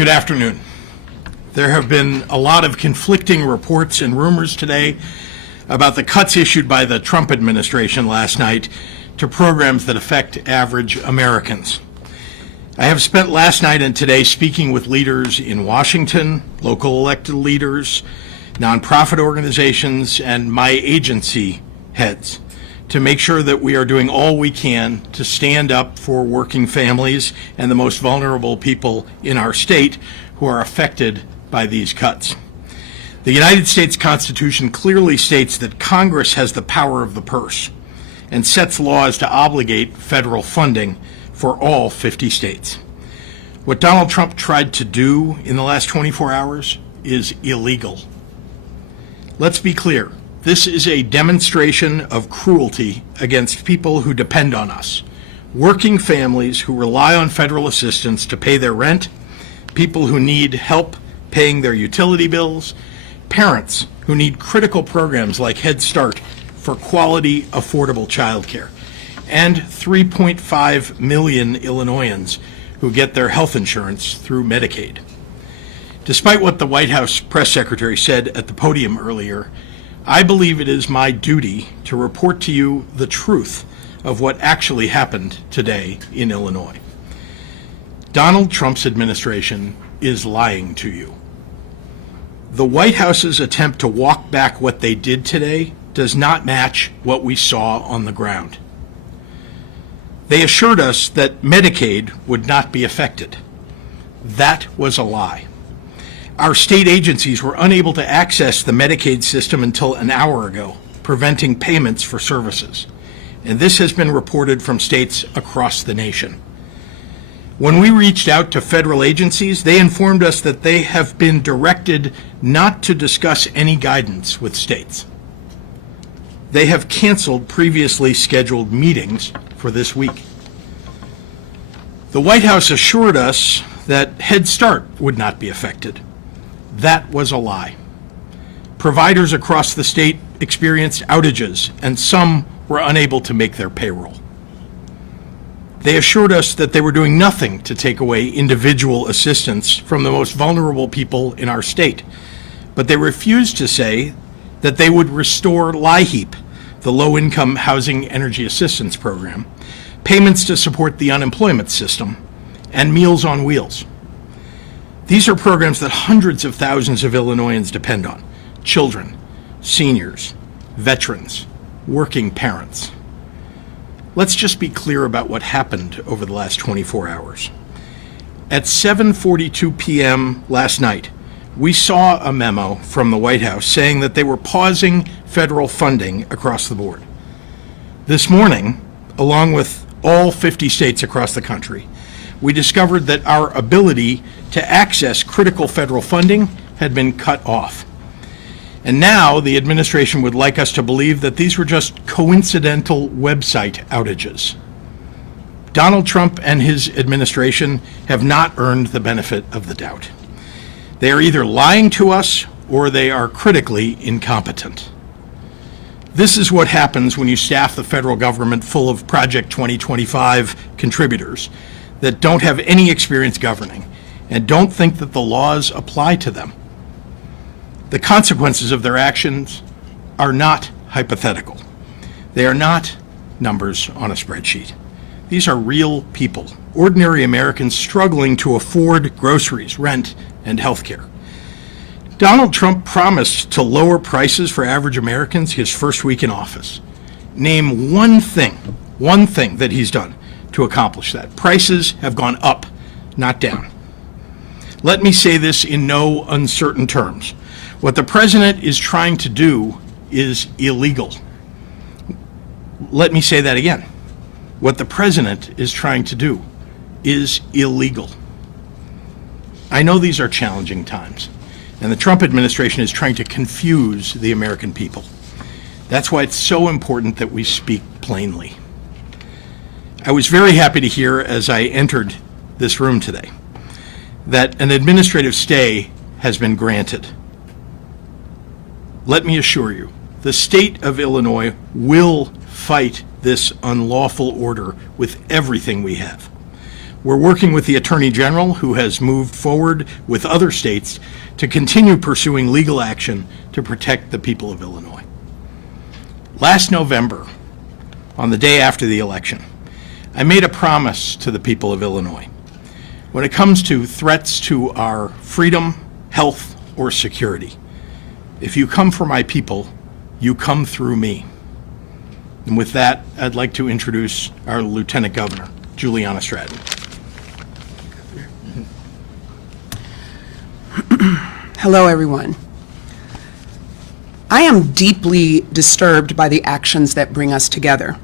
Good afternoon. There have been a lot of conflicting reports and rumors today about the cuts issued by the Trump administration last night to programs that affect average Americans. I have spent last night and today speaking with leaders in Washington, local elected leaders, nonprofit organizations, and my agency heads to make sure that we are doing all we can to stand up for working families and the most vulnerable people in our state who are affected by these cuts. The United States Constitution clearly states that Congress has the power of the purse and sets laws to obligate federal funding for all 50 states. What Donald Trump tried to do in the last 24 hours is illegal. Let's be clear. This is a demonstration of cruelty against people who depend on us, working families who rely on federal assistance to pay their rent, people who need help paying their utility bills, parents who need critical programs like Head Start for quality, affordable childcare, and 3.5 million Illinoisans who get their health insurance through Medicaid. Despite what the White House press secretary said at the podium earlier, I believe it is my duty to report to you the truth of what actually happened today in Illinois. Donald Trump's administration is lying to you. The White House's attempt to walk back what they did today does not match what we saw on the ground. They assured us that Medicaid would not be affected. That was a lie. Our state agencies were unable to access the Medicaid system until an hour ago, preventing payments for services. And this has been reported from states across the nation. When we reached out to federal agencies, they informed us that they have been directed not to discuss any guidance with states. They have canceled previously scheduled meetings for this week. The White House assured us that Head Start would not be affected. That was a lie. Providers across the state experienced outages, and some were unable to make their payroll. They assured us that they were doing nothing to take away individual assistance from the most vulnerable people in our state, but they refused to say that they would restore LIHEAP, the Low-Income Housing Energy Assistance Program, payments to support the unemployment system, and Meals on Wheels. These are programs that hundreds of thousands of Illinoisans depend on: children, seniors, veterans, working parents. Let's just be clear about what happened over the last 24 hours. At 7:42 p.m. last night, we saw a memo from the White House saying that they were pausing federal funding across the board. This morning, along with all 50 states across the country, we discovered that our ability to access critical federal funding had been cut off. And now the administration would like us to believe that these were just coincidental website outages. Donald Trump and his administration have not earned the benefit of the doubt. They are either lying to us or they are critically incompetent. This is what happens when you staff the federal government full of Project 2025 contributors that don't have any experience governing and don't think that the laws apply to them. The consequences of their actions are not hypothetical. They are not numbers on a spreadsheet. These are real people, ordinary Americans struggling to afford groceries, rent, and health care. Donald Trump promised to lower prices for average Americans his first week in office. Name one thing that he's done to accomplish that. Prices have gone up, not down. Let me say this in no uncertain terms. What the president is trying to do is illegal. Let me say that again. What the president is trying to do is illegal. I know these are challenging times, and the Trump administration is trying to confuse the American people. That's why it's so important that we speak plainly. I was very happy to hear as I entered this room today that an administrative stay has been granted. Let me assure you, the state of Illinois will fight this unlawful order with everything we have. We're working with the Attorney General, who has moved forward with other states to continue pursuing legal action to protect the people of Illinois. Last November, on the day after the election, I made a promise to the people of Illinois. When it comes to threats to our freedom, health, or security, if you come for my people, you come through me. And with that, I'd like to introduce our Lieutenant Governor, Juliana Stratton. Hello, everyone. I am deeply disturbed by the actions that bring us together.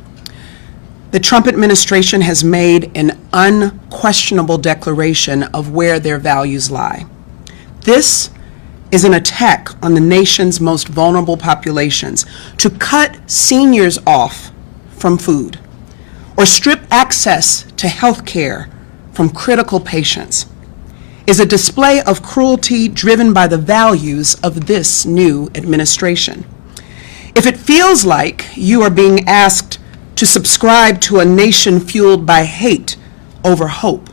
The Trump administration has made an unquestionable declaration of where their values lie. This is an attack on the nation's most vulnerable populations to cut seniors off from food or strip access to health care from critical patients. Is a display of cruelty driven by the values of this new administration. If it feels like you are being asked to subscribe to a nation fueled by hate over hope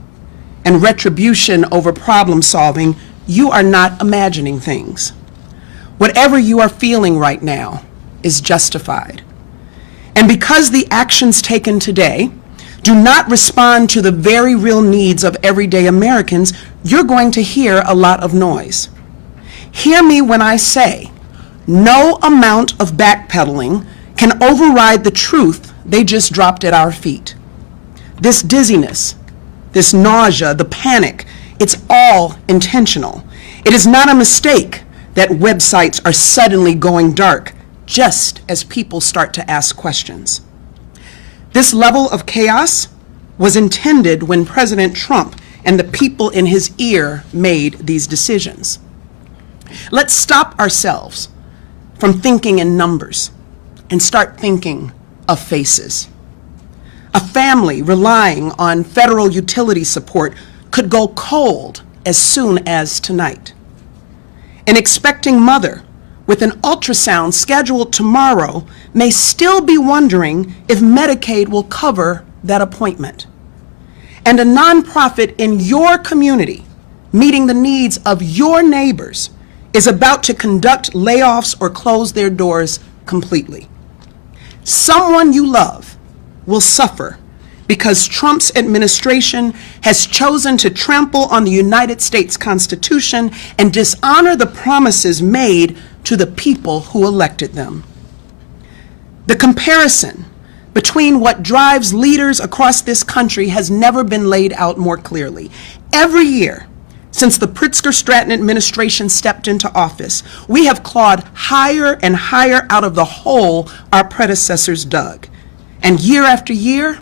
and retribution over problem solving, you are not imagining things. Whatever you are feeling right now is justified. And because the actions taken today do not respond to the very real needs of everyday Americans, you're going to hear a lot of noise. Hear me when I say, no amount of backpedaling can override the truth they just dropped at our feet. This dizziness, this nausea, the panic, it's all intentional. It is not a mistake that websites are suddenly going dark just as people start to ask questions. This level of chaos was intended when President Trump and the people in his ear made these decisions. Let's stop ourselves from thinking in numbers and start thinking of faces. A family relying on federal utility support could go cold as soon as tonight. An expecting mother with an ultrasound scheduled tomorrow may still be wondering if Medicaid will cover that appointment. And a nonprofit in your community, meeting the needs of your neighbors, is about to conduct layoffs or close their doors completely. Someone you love will suffer because Trump's administration has chosen to trample on the United States Constitution and dishonor the promises made to the people who elected them. The comparison between what drives leaders across this country has never been laid out more clearly. Every year, since the Pritzker-Stratton administration stepped into office, we have clawed higher and higher out of the hole our predecessors dug. And year after year,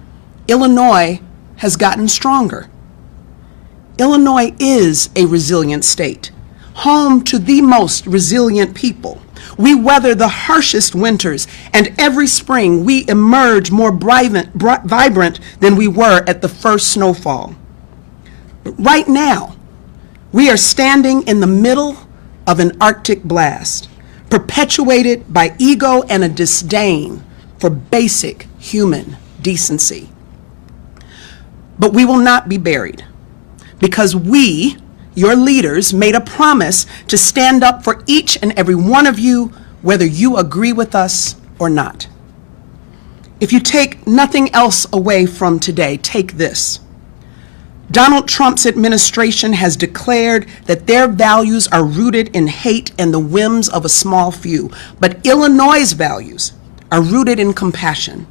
Illinois has gotten stronger. Illinois is a resilient state, home to the most resilient people. We weather the harshest winters, and every spring we emerge more vibrant than we were at the first snowfall. But right now, we are standing in the middle of an Arctic blast, perpetuated by ego and a disdain for basic human decency. But we will not be buried, because we, your leaders, made a promise to stand up for each and every one of you, whether you agree with us or not. If you take nothing else away from today, take this. Donald Trump's administration has declared that their values are rooted in hate and the whims of a small few, but Illinois' values are rooted in compassion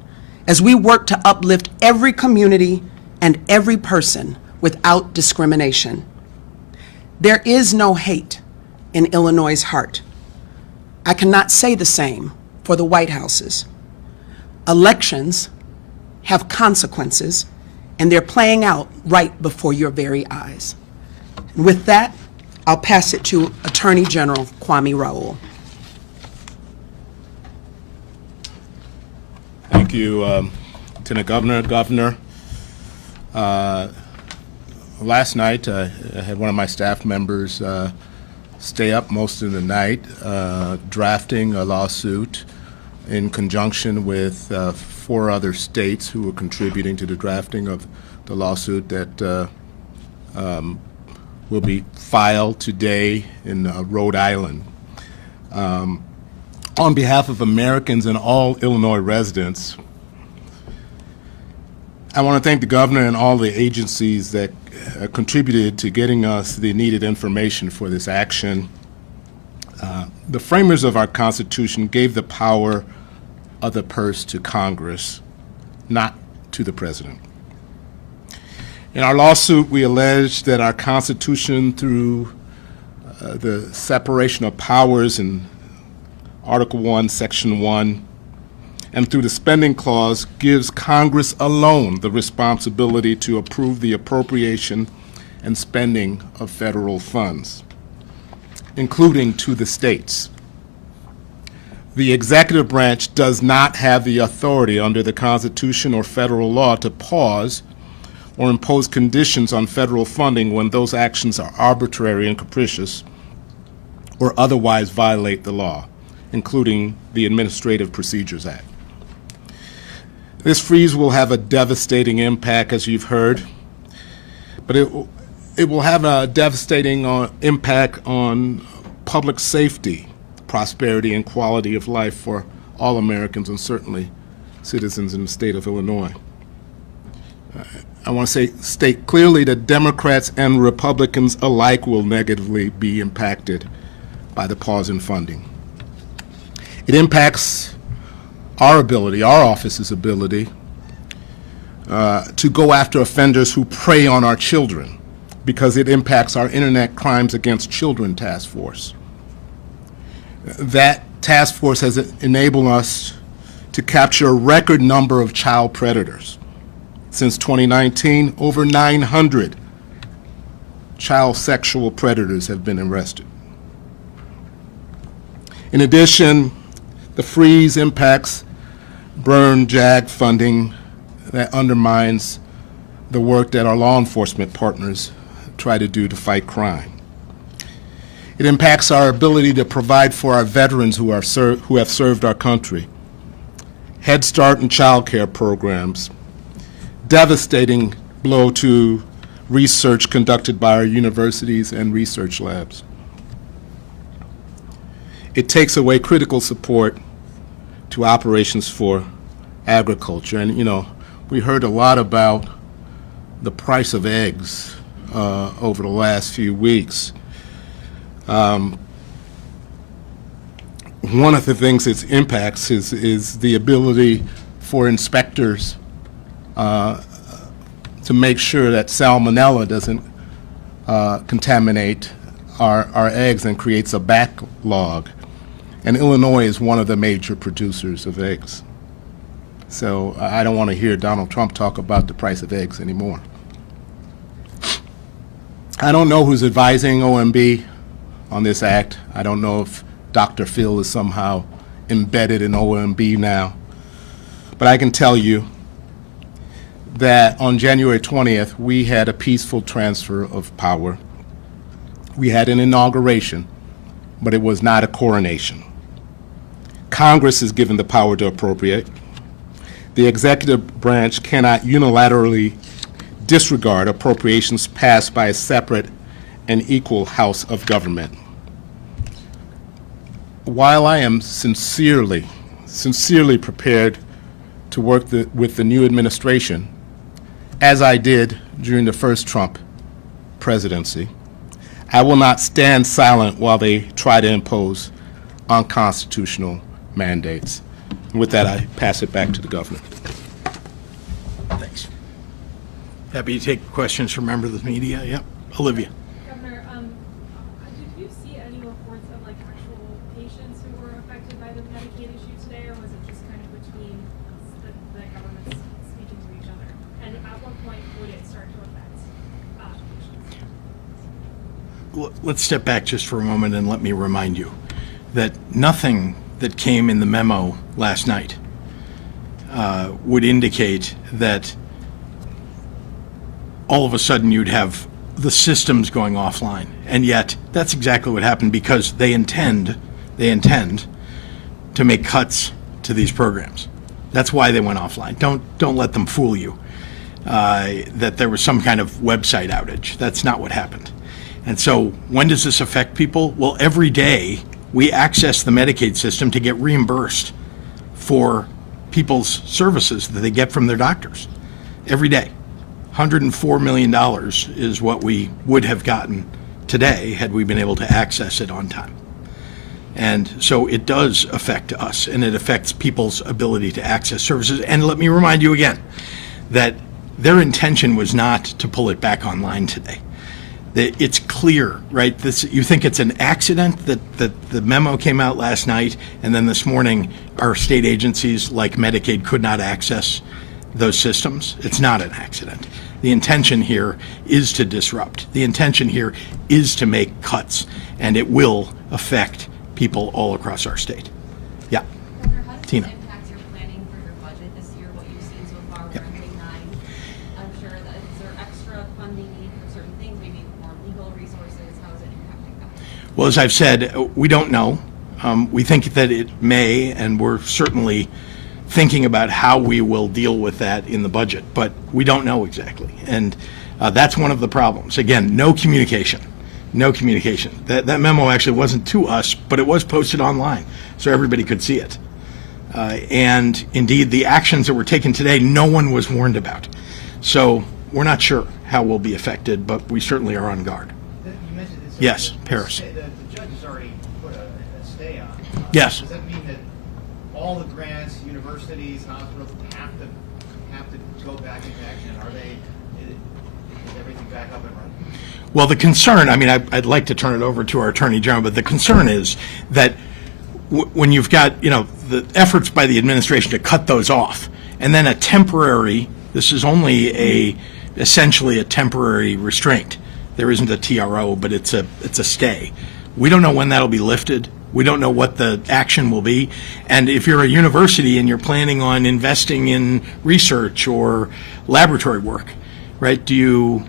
as we work to uplift every community and every person without discrimination. There is no hate in Illinois' heart. I cannot say the same for the White Houses. Elections have consequences, and they're playing out right before your very eyes. And with that, I'll pass it to Attorney General Kwame Raoul. Thank you, Lieutenant Governor. Last night, I had one of my staff members stay up most of the night drafting a lawsuit in conjunction with 4 other states who were contributing to the drafting of the lawsuit that will be filed today in Rhode Island. On behalf of Americans and all Illinois residents, I want to thank the governor and all the agencies that contributed to getting us the needed information for this action. The framers of our Constitution gave the power of the purse to Congress, not to the president. In our lawsuit, we allege that our Constitution, through the separation of powers in Article 1, Section 1, and through the spending clause, gives Congress alone the responsibility to approve the appropriation and spending of federal funds, including to the states. The executive branch does not have the authority under the Constitution or federal law to pause or impose conditions on federal funding when those actions are arbitrary and capricious or otherwise violate the law, including the Administrative Procedures Act. This freeze will have a devastating impact, as you've heard, but it will have a devastating impact on public safety, prosperity, and quality of life for all Americans, and certainly citizens in the state of Illinois. I want to state clearly that Democrats and Republicans alike will negatively be impacted by the pause in funding. It impacts our office's ability to go after offenders who prey on our children, because it impacts our Internet Crimes Against Children Task Force. That task force has enabled us to capture a record number of child predators. Since 2019, over 900 child sexual predators have been arrested. In addition, the freeze impacts burn JAG funding that undermines the work that our law enforcement partners try to do to fight crime. It impacts our ability to provide for our veterans who have served our country, Head Start and child care programs, devastating blow to research conducted by our universities and research labs. It takes away critical support to operations for agriculture. And, you know, we heard a lot about the price of eggs over the last few weeks. One of the things it impacts is the ability for inspectors to make sure that salmonella doesn't contaminate our eggs and creates a backlog. And Illinois is one of the major producers of eggs. So I don't want to hear Donald Trump talk about the price of eggs anymore. I don't know who's advising OMB on this act. I don't know if Dr. Phil is somehow embedded in OMB now. But I can tell you that on January 20th, we had a peaceful transfer of power. We had an inauguration, but it was not a coronation. Congress is given the power to appropriate. The executive branch cannot unilaterally disregard appropriations passed by a separate and equal house of government. While I am sincerely prepared to work with the new administration, as I did during the first Trump presidency, I will not stand silent while they try to impose unconstitutional mandates. And with that, I pass it back to the governor. Thanks. Happy to take questions from members of the media. Yep. Olivia. Governor, did you see any reports of like actual patients who were affected by the Medicaid issue today, or was it just kind of between the governments speaking to each other? And at what point would it start to affect patients? Let's step back just for a moment and let me remind you that nothing that came in the memo last night would indicate that all of a sudden you'd have the systems going offline. And yet that's exactly what happened, because they intend to make cuts to to these programs. That's why they went offline. Don't let them fool you that there was some kind of website outage. That's not what happened. And so when does this affect people? Well, every day we access the Medicaid system to get reimbursed for people's services that they get from their doctors. Every day. $104 million is what we would have gotten today had we been able to access it on time. And so it does affect us, and it affects people's ability to access services. And let me remind you again that their intention was not to pull it back online today. It's clear, right? You think it's an accident that the memo came out last night, and then this morning our state agencies like Medicaid could not access those systems. It's not an accident. The intention here is to disrupt. The intention here is to make cuts, and it will affect people all across our state. Yeah. Governor, how does Tina. this impact your planning for your budget this year, what you've seen so far? We're on day 9. I'm sure that is there extra funding need for certain things, maybe more legal resources? How is it impacting that? Well, as I've said, we don't know. We think that it may, and we're certainly thinking about how we will deal with that in the budget, but we don't know exactly. And that's one of the problems. Again, no communication. No communication. That memo actually wasn't to us, but it was posted online, so everybody could see it. And indeed, the actions that were taken today, no one was warned about. So we're not sure how we'll be affected, but we certainly are on guard. You mentioned this. Yes, Paris. The judge has already put a stay on. Yes. Does that mean that all the grants, universities, hospitals have to go back into action? Is everything back up and running? Well, the concern, I mean, I'd like to turn it over to our Attorney General, but the concern is that when you've got, the efforts by the administration to cut those off, and then a temporary, this is only essentially a temporary restraint. There isn't a TRO, but it's a stay. We don't know when that'll be lifted. We don't know what the action will be. And if you're a university and you're planning on investing in research or laboratory work, right, do you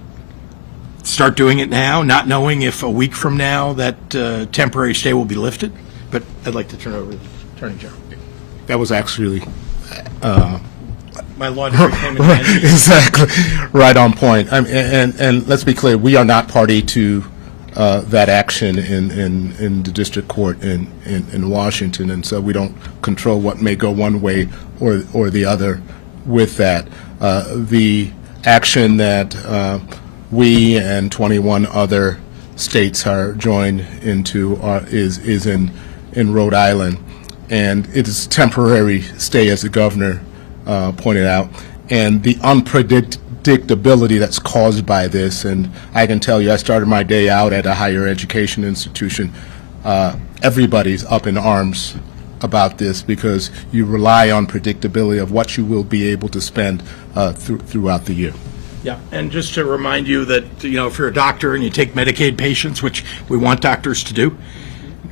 start doing it now, not knowing if a week from now that temporary stay will be lifted? But I'd like to turn it over to the Attorney General. That was actually My law degree came in handy. exactly right on point. And let's be clear, we are not party to that action in the district court in Washington, and so we don't control what may go one way or the other with that. The action that we and 21 other states are joined into is in Rhode Island, and it is temporary stay, as the governor pointed out, and the unpredictability that's caused by this. And I can tell you, I started my day out at a higher education institution. Everybody's up in arms about this because you rely on predictability of what you will be able to spend throughout the year. Yeah, and just to remind you that, if you're a doctor and you take Medicaid patients, which we want doctors to do,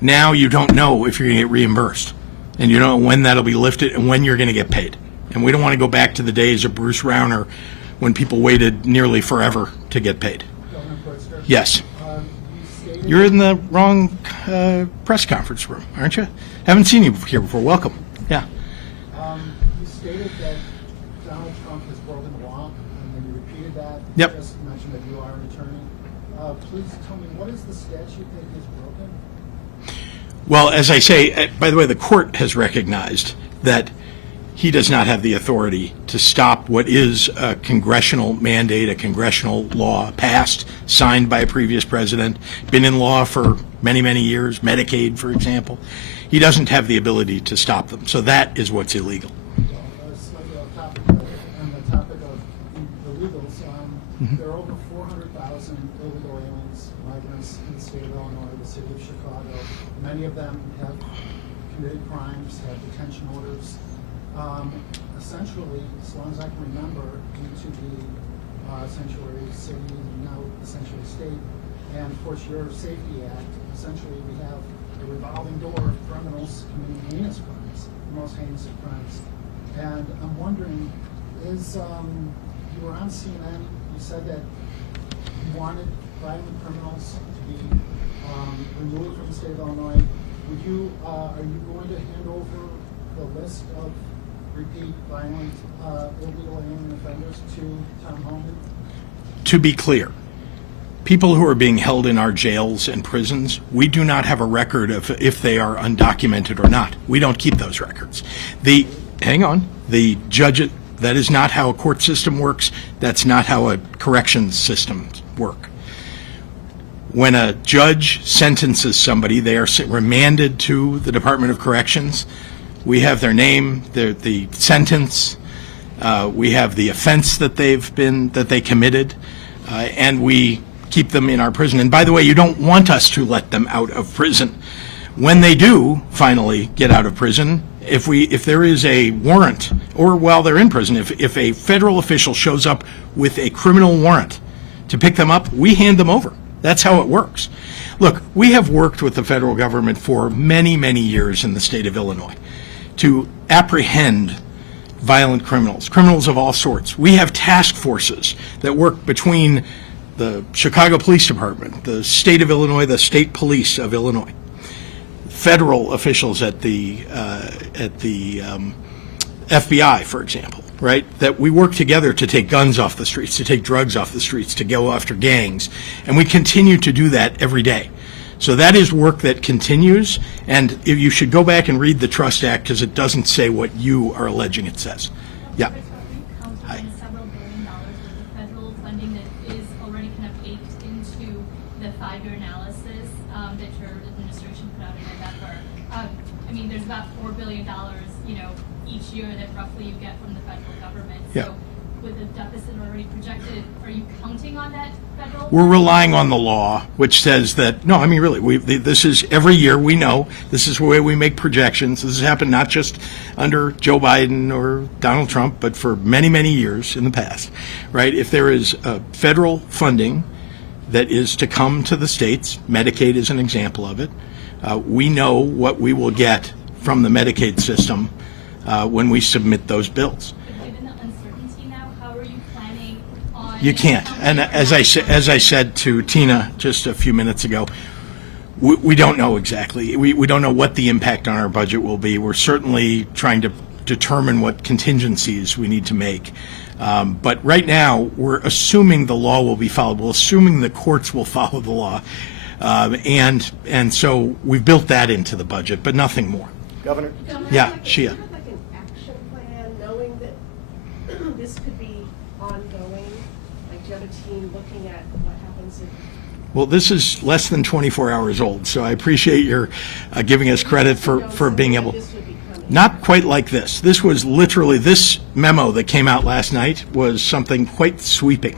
now you don't know if you're going to get reimbursed, and you don't know when that'll be lifted and when you're going to get paid. And we don't want to go back to the days of Bruce Rauner when people waited nearly forever to get paid. Governor Pritzker? Yes. You stated You're in the wrong press conference room, aren't you? Haven't seen you here before. Welcome. Yeah. you stated that Donald Trump has broken the law, and then you repeated that. Yep. You just mentioned that you are an attorney. Please tell me, what is the statute that he's broken? Well, as I say, by the way, the court has recognized that he does not have the authority to stop what is a congressional mandate, a congressional law passed, signed by a previous president, been in law for many, many years, Medicaid, for example. He doesn't have the ability to stop them. So that is what's illegal. Slightly off topic, on the topic of illegals, there are over 400,000 illegal aliens, migrants in the state of Illinois, the city of Chicago. Many of them have committed crimes, have detention orders. Essentially, as long as I can remember, due to the sanctuary city, now essentially state, and of course your Safety Act, essentially we have a revolving door of criminals committing heinous crimes, the most heinous of crimes. And I'm wondering, you were on CNN, you said that you wanted violent criminals to be removed from the state of Illinois. Are you going to hand over the list of repeat violent, illegal alien offenders to Tom Holman? To be clear, people who are being held in our jails and prisons, we do not have a record of if they are undocumented or not. We don't keep those records. Hang on, the judge, that is not how a court system works. That's not how a corrections system work. When a judge sentences somebody, they are remanded to the Department of Corrections. We have their name, the sentence, we have the offense that they committed, and we keep them in our prison. And by the way, you don't want us to let them out of prison. When they do finally get out of prison, if there is a warrant, or while they're in prison, if a federal official shows up with a criminal warrant to pick them up, we hand them over. That's how it works. Look, we have worked with the federal government for many, many years in the state of Illinois to apprehend violent criminals of all sorts. We have task forces that work between the Chicago Police Department, the state of Illinois, the state police of Illinois, federal officials at the FBI, for example, right? That we work together to take guns off the streets, to take drugs off the streets, to go after gangs, and we continue to do that every day. So that is work that continues, and you should go back and read the Trust Act because it doesn't say what you are alleging it says. Yeah. Counting on several $1 billion worth of federal funding that is already kind of baked into the 5-year analysis that your administration put out in November. I mean, there's about $4 billion, each year that roughly you get from the federal government. Yeah. So with the deficit already projected, are you counting on that federal? We're relying on the law, which says that, no, I mean, really, this is every year we know, this is the way we make projections. This has happened not just under Joe Biden or Donald Trump, but for many, many years in the past, right? If there is federal funding that is to come to the states, Medicaid is an example of it, we know what we will get from the Medicaid system when we submit those bills. Given the uncertainty now, how are you planning on? You can't. And as I said to Tina just a few minutes ago, we don't know exactly. We don't know what the impact on our budget will be. We're certainly trying to determine what contingencies we need to make. But right now, we're assuming the law will be followed. We're assuming the courts will follow the law. And so we've built that into the budget, but nothing more. Governor? Yeah, Shia. Do you have like an action plan, knowing that this could be ongoing? Like, do you have a team looking at what happens if? Well, this is less than 24 hours old, so I appreciate your giving us credit for being able. This would be coming. Not quite like this. This was literally, this memo that came out last night was something quite sweeping.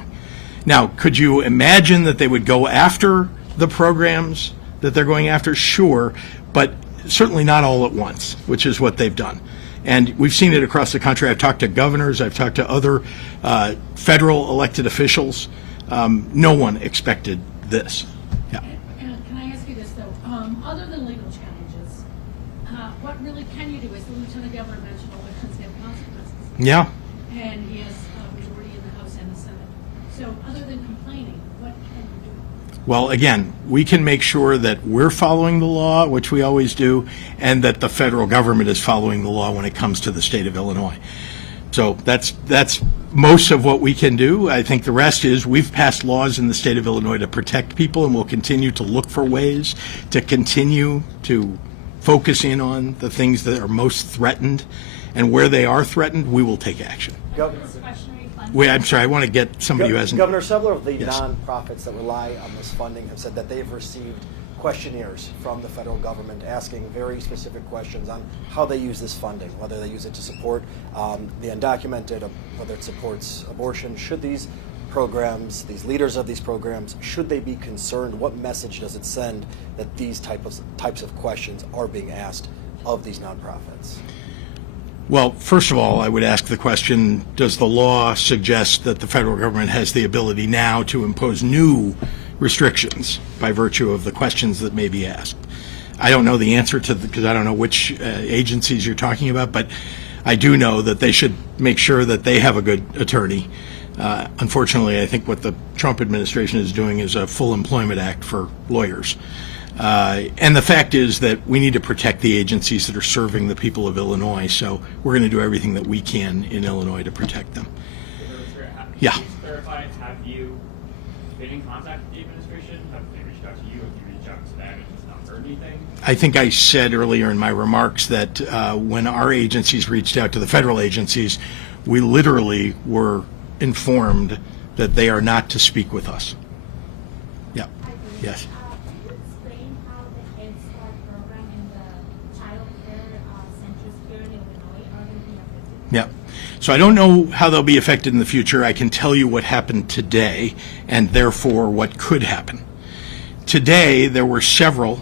Now, could you imagine that they would go after the programs that they're going after? Sure, but certainly not all at once, which is what they've done. And we've seen it across the country. I've talked to governors, I've talked to other federal elected officials. No one expected this. Yeah. Can I ask you this, though? Other than legal challenges, what really can you do? As the Lieutenant Governor mentioned, elections have consequences. Yeah. And he has a majority in the House and the Senate. So other than complaining, what can you do? Well, again, we can make sure that we're following the law, which we always do, and that the federal government is following the law when it comes to the state of Illinois. So that's most of what we can do. I think the rest is we've passed laws in the state of Illinois to protect people, and we'll continue to look for ways to continue to focus in on the things that are most threatened, and where they are threatened, we will take action. Discretionary funding. Wait, I'm sorry, I want to get somebody who hasn't. Governor, several of the Yes. nonprofits that rely on this funding have said that they've received questionnaires from the federal government asking very specific questions on how they use this funding, whether they use it to support the undocumented, whether it supports abortion. Should these programs, these leaders of these programs, should they be concerned? What message does it send that these types of questions are being asked of these nonprofits? Well, first of all, I would ask the question, does the law suggest that the federal government has the ability now to impose new restrictions by virtue of the questions that may be asked? I don't know the answer to because I don't know which agencies you're talking about, but I do know that they should make sure that they have a good attorney. Unfortunately, I think what the Trump administration is doing is a full employment act for lawyers. And the fact is that we need to protect the agencies that are serving the people of Illinois, so we're going to do everything that we can in Illinois to protect them. Yeah. Please clarify, have you been in contact with the administration? Have they reached out to you? Have you reached out to them and just not heard anything? I think I said earlier in my remarks that when our agencies reached out to the federal agencies, we literally were informed that they are not to speak with us. Yeah. Yes. Can you explain how the Head Start program and the child care centers here in Illinois are going to be affected? Yeah. So I don't know how they'll be affected in the future. I can tell you what happened today and therefore what could happen. Today, there were several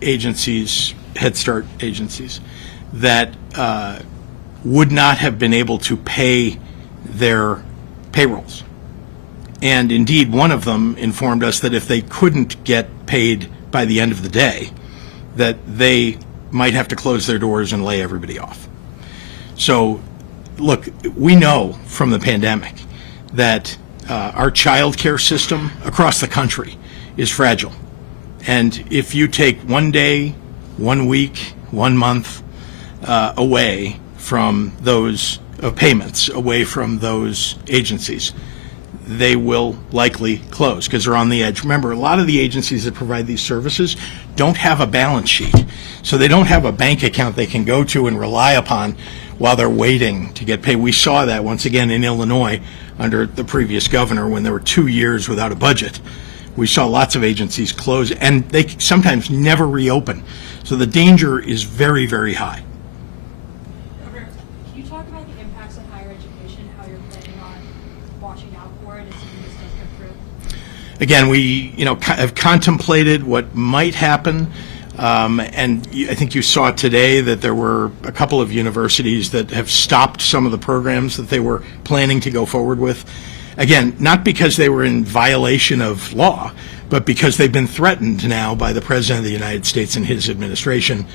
agencies, Head Start agencies, that would not have been able to pay their payrolls. And indeed, one of them informed us that if they couldn't get paid by the end of the day, that they might have to close their doors and lay everybody off. So, look, we know from the pandemic that our child care system across the country is fragile. And if you take 1 day, 1 week, 1 month away from those payments, away from those agencies, they will likely close because they're on the edge. Remember, a lot of the agencies that provide these services don't have a balance sheet. So they don't have a bank account they can go to and rely upon while they're waiting to get paid. We saw that once again in Illinois under the previous governor when there were 2 years without a budget. We saw lots of agencies close, and they sometimes never reopen. So the danger is very, very high. Governor, can you talk about the impacts of higher education, how you're planning on watching out for it as soon as this does come through? Again, we have contemplated what might happen, and I think you saw today that there were a couple of universities that have stopped some of the programs that they were planning to go forward with. Again, not because they were in violation of law, but because they've been threatened now by the President of the United States and his administration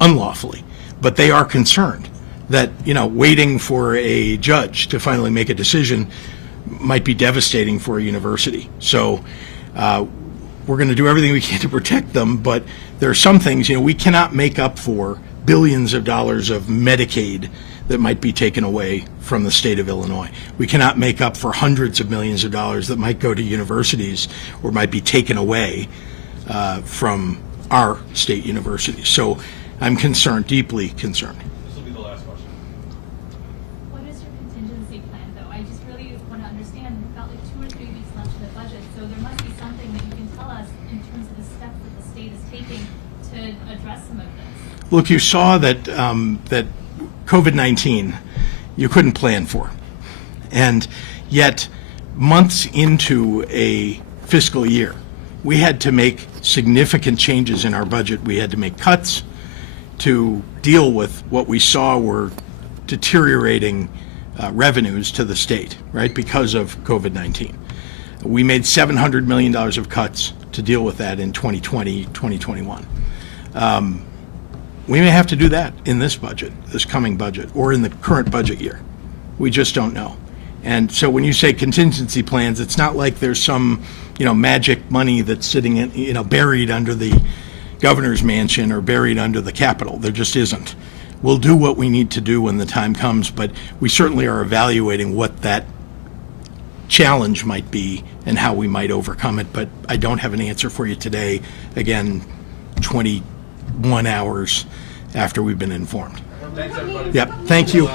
unlawfully. But they are concerned that, waiting for a judge to finally make a decision might be devastating for a university. So we're going to do everything we can to protect them, but there are some things, we cannot make up for billions of dollars of Medicaid that might be taken away from the state of Illinois. We cannot make up for hundreds of millions of dollars that might go to universities or might be taken away from our state universities. So I'm concerned, deeply concerned. This will be the last question. What is your contingency plan, though? I just really want to understand. We've got like 2 or 3 weeks left in the budget, so there must be something that you can tell us in terms of the steps that the state is taking to address some of this. Look, you saw that that COVID-19 you couldn't plan for. And yet, months into a fiscal year, we had to make significant changes in our budget. We had to make cuts to deal with what we saw were deteriorating revenues to the state, right, because of COVID-19. We made $700 million of cuts to deal with that in 2020, 2021. We may have to do that in this budget, this coming budget, or in the current budget year. We just don't know. And so when you say contingency plans, it's not like there's some, magic money that's sitting in, buried under the governor's mansion or buried under the Capitol. There just isn't. We'll do what we need to do when the time comes, but we certainly are evaluating what that challenge might be and how we might overcome it. But I don't have an answer for you today. Again, 21 hours after we've been informed. Thanks, everybody. Yep, thank you.